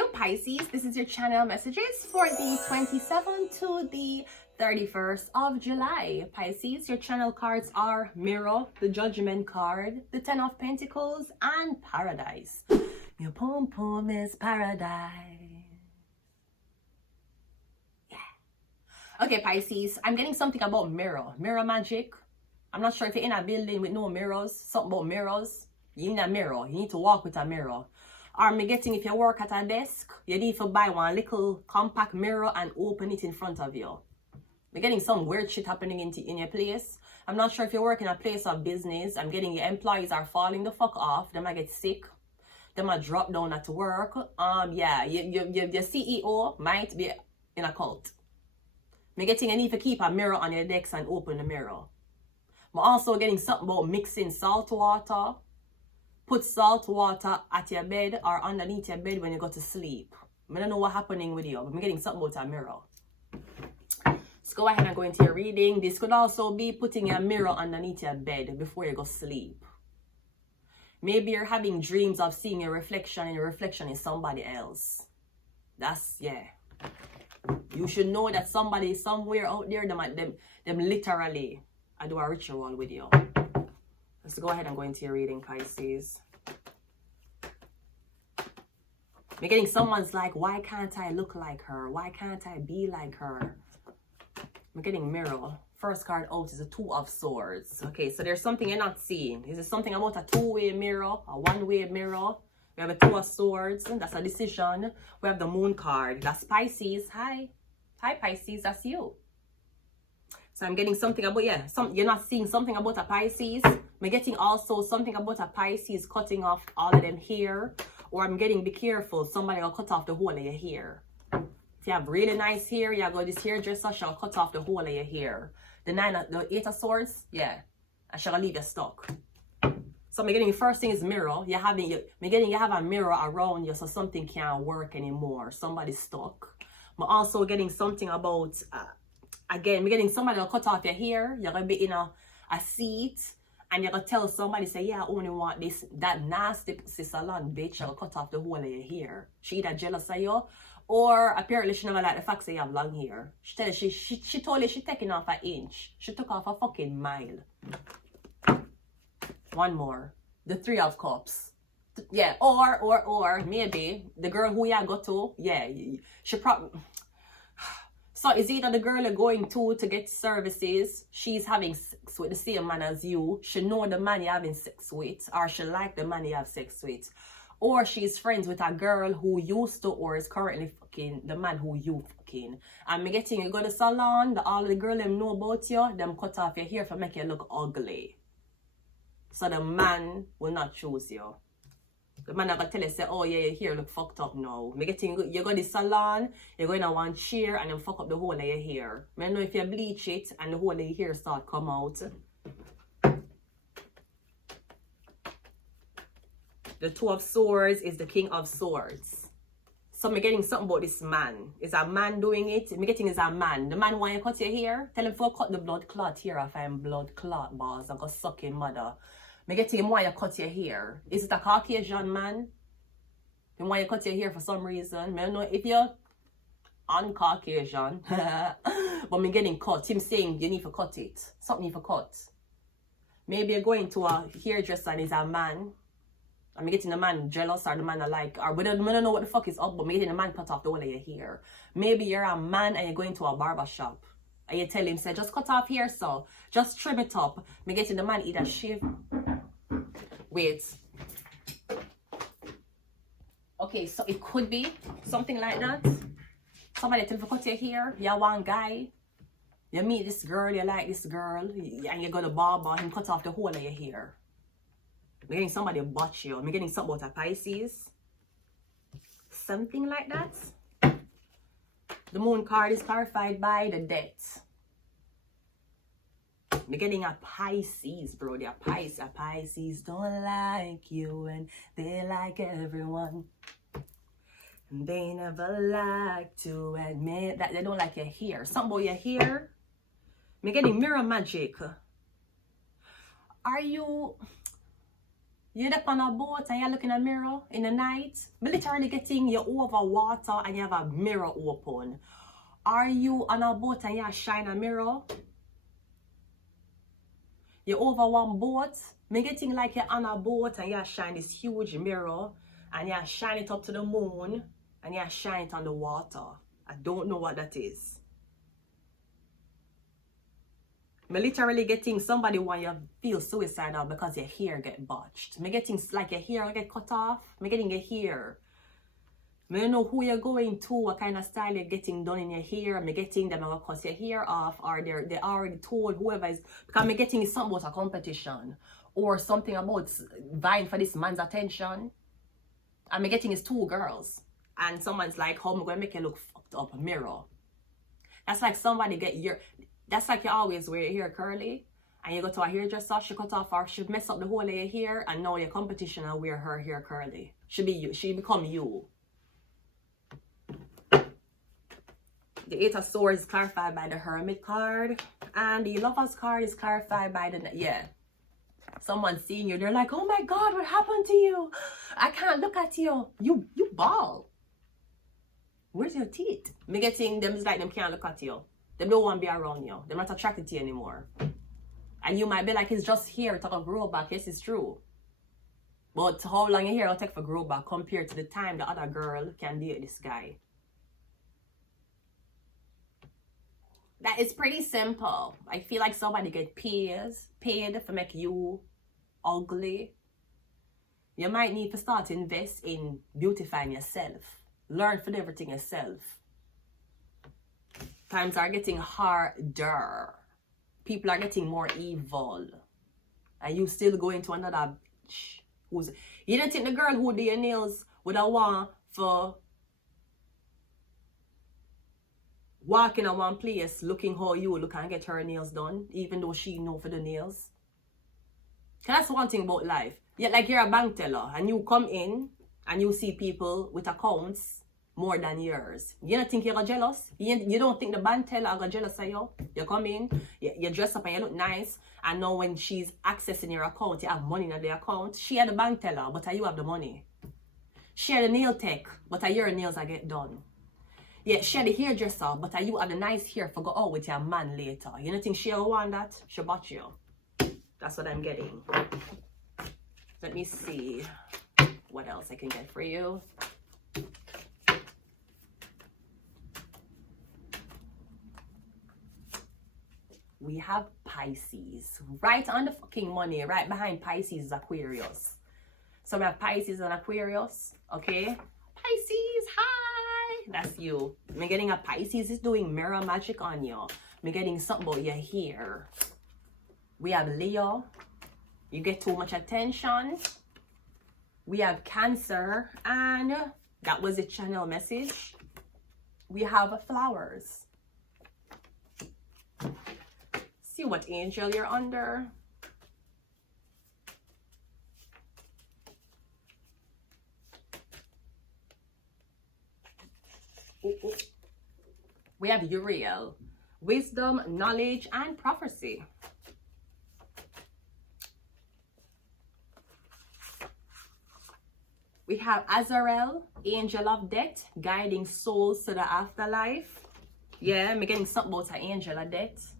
you, Pisces. This is your channel messages for the 27th to the 31st of July. Pisces, your channel cards are Mirror, the Judgment card, the Ten of Pentacles, and Paradise. Your pom pom is paradise. Yeah. Okay, Pisces, I'm getting something about mirror. Mirror magic. I'm not sure if you're in a building with no mirrors. Something about mirrors. You need a mirror. You need to walk with a mirror. Or I'm getting, if you work at a desk, you need to buy one little compact mirror and open it in front of you. We're getting some weird shit happening in your place. I'm not sure if you work in a place of business. I'm getting your employees are falling the fuck off. They might get sick. They might drop down at work. Yeah, your CEO might be in a cult. I'm getting, you need to keep a mirror on your desk and open the mirror. I'm also getting something about mixing salt water. Put salt water at your bed or underneath your bed when you go to sleep. I don't know what's happening with you, but I'm getting something about a mirror. Let's go ahead and go into your reading. This could also be putting your mirror underneath your bed before you go sleep. Maybe you're having dreams of seeing your reflection and your reflection is somebody else. That's, yeah. You should know that somebody somewhere out there, them literally, I do a ritual with you. Let's go ahead and go into your reading, Pisces. You're getting someone's like, why can't I look like her? Why can't I be like her? I'm getting mirror. First card out is a Two of Swords. Okay, so there's something you're not seeing. Is it something about a two-way mirror, a one-way mirror? We have a Two of Swords. That's a decision. We have the Moon card. That's Pisces. Hi. Hi, Pisces. That's you. So I'm getting something about, yeah, you're not seeing something about a Pisces. I'm getting also something about a Pisces cutting off all of them hair. Or I'm getting, be careful, somebody will cut off the whole of your hair. If you have really nice hair, you go this hairdresser, she'll cut off the whole of your hair. The Eight of Swords, yeah, and she'll leave you stuck. So I'm getting, the first thing is mirror. You have a mirror around you so something can't work anymore. Somebody's stuck. I'm also getting something about, again, I'm getting somebody will cut off your hair. You're going to be in a seat. And you're going to tell somebody, say, yeah, I only want this, that nasty salon bitch. She'll cut off the whole of your hair. She either jealous of you. Or apparently she never like the fact that you have long hair. She told you she's taking off an inch. She took off a fucking mile. One more. The Three of Cups. Yeah, or maybe the girl who you go to, yeah, she probably... So it's either the girl you're going to get services, she's having sex with the same man as you, she know the man you're having sex with, or she like the man you have sex with. Or she's friends with a girl who used to or is currently fucking the man who you fucking. And me getting, you go to the salon, all the girl them know about you, them cut off your hair for make you look ugly. So the man will not choose you. The man gonna tell you, say, oh yeah, your hair look fucked up now. Me getting, you go to the salon, you're going to one chair and then fuck up the whole of your hair. I don't know if you bleach it and the whole of your hair start come out. The Two of Swords is the King of Swords. So I'm getting something about this man. Is a man doing it? I'm getting is a man. The man want you cut your hair? Tell him to cut the blood clot here if I'm blood clot balls. I'm gonna suck your mother. I'm getting him why you cut your hair. Is it a Caucasian man? Him why you cut your hair for some reason. I don't know if you're un-Caucasian. But I'm getting cut. Him saying you need to cut it. Something need to cut. Maybe you're going to a hairdresser and he's a man. I'm getting the man jealous or the man I like, or we don't know what the fuck is up, but I'm getting the man cut off the whole of your hair. Maybe you're a man and you're going to a barber shop and you tell him, say, just cut off here, so just trim it up. I'm getting the man either shave. Wait. Okay, so it could be something like that. Somebody tell you to cut your hair. You're one guy. You meet this girl, you like this girl, and you go to barber, him cut off the whole of your hair. I'm getting somebody botch you. I'm getting something about a Pisces. Something like that. The Moon card is clarified by the Death. I'm getting a Pisces, bro. They're Pisces. A Pisces don't like you and they like everyone. And they never like to admit that they don't like your hair. Something about your hair. I'm getting mirror magic. Are you... You're up on a boat and you're looking in a mirror in the night. But literally getting you over water and you have a mirror open. Are you on a boat and you shine a mirror? You're over one boat. Me getting like you're on a boat and you shine this huge mirror and you shine it up to the moon and you shine it on the water. I don't know what that is. Me literally getting somebody when you feel suicidal because your hair get botched. Me getting like your hair get cut off. Me getting your hair. Me don't know who you're going to, what kind of style you're getting done in your hair. Me getting them to cut your hair off, or they already told whoever is, because me getting something about a competition or something about vying for this man's attention. And me getting is 2 girls. And someone's like, how am I going to make you look fucked up? Mirror. That's like somebody get your... That's like you always wear your hair curly and you go to a hairdresser, she cut off or she mess up the whole of your hair and now your competition and wear her hair curly. She be you. She become you. The 8 of Swords is clarified by the Hermit card. And the Lovers card is clarified by the... Yeah. Someone seeing you, they're like, oh my God, what happened to you? I can't look at you. You bald. Where's your teeth? Me getting them is like them can't look at you. They don't want to be around you. They're not attracted to you anymore. And you might be like, it's just here to grow back. Yes, it's true. But how long your hair will take for grow back compared to the time the other girl can date this guy? That is pretty simple. I feel like somebody get paid to make you ugly. You might need to start to invest in beautifying yourself. Learn to do everything yourself. Times are getting harder. People are getting more evil. And you still going to another bitch who's... You don't think the girl who do your nails would have want for walking in one place looking how you look and get her nails done, even though she know for the nails? Cause that's one thing about life. Yeah, like you're a bank teller and you come in and you see people with accounts more than yours. You don't think you're jealous? You don't think the bank teller are jealous of you? You come in, you dress up and you look nice, and now when she's accessing your account, you have money in the account. She had the bank teller, but you have the money. She had the nail tech, but your nails are get done. Yeah, she had the hairdresser, but you have the nice hair for go out with your man later. You don't think she want that? She bought you. That's what I'm getting. Let me see what else I can get for you. We have Pisces. Right on the fucking money. Right behind Pisces is Aquarius. So we have Pisces and Aquarius. Okay? Pisces, hi! That's you. Me getting a Pisces is doing mirror magic on you. Me getting something about your hair. We have Leo. You get too much attention. We have Cancer. And that was a channel message. We have flowers. See what angel you're under. Ooh. We have Uriel. Wisdom, knowledge, and prophecy. We have Azrael, angel of death, guiding souls to the afterlife. Yeah, I'm getting something about an angel of death.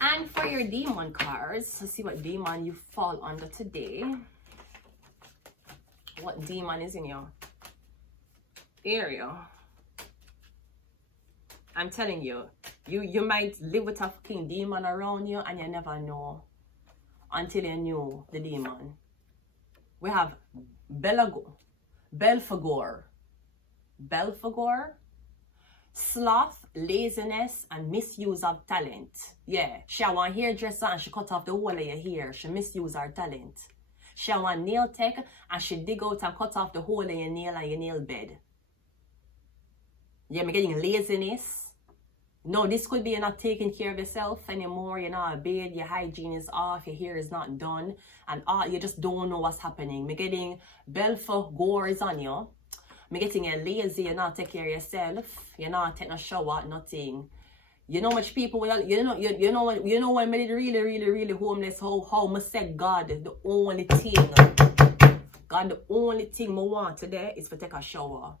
And for your demon cards, let's see what demon you fall under today. What demon is in your area? I'm telling you, you might live with a fucking demon around you and you never know until you knew the demon. We have Belphegor, sloth, laziness, and misuse of talent. Yeah, she want hairdresser and she cut off the whole of your hair. She misuse her talent. She want nail tech and she dig out and cut off the whole of your nail and your nail bed. Yeah, I'm getting laziness. No, this could be you're not taking care of yourself anymore. You're not a bed, your hygiene is off, your hair is not done, and you just don't know what's happening. I'm getting Belphegor is on you. I'm getting you lazy, you're not taking care of yourself. You're not taking a shower, nothing. You know much people will, you know when I really homeless, how I said God, the only thing I want today is to take a shower.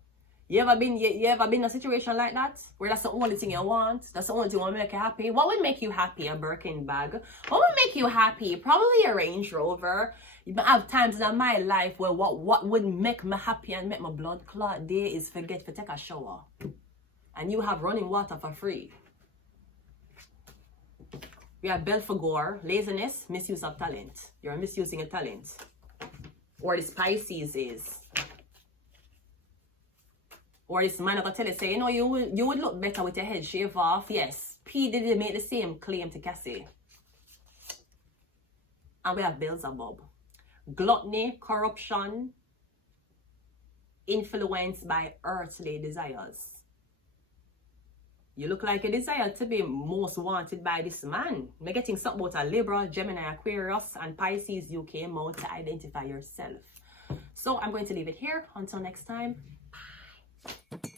You ever been in a situation like that? Where that's the only thing you want? That's the only thing that will make you happy? What would make you happy? A Birkin bag? What would make you happy? Probably a Range Rover. You have times in my life where what would make me happy and make my blood clot there is forget to take a shower. And you have running water for free. We have Belphegor, laziness, misuse of talent. You're misusing a talent. Or this Pisces is. Or this man gonna tell you, say, you know, you would look better with your head shaved off. Yes, P did make the same claim to Cassie. And we have Beelzebub. Gluttony, corruption, influenced by earthly desires. You look like a desire to be most wanted by this man. We're getting something about a Libra, Gemini, Aquarius, and Pisces. You came out to identify yourself. So I'm going to leave it here. Until next time. Bye.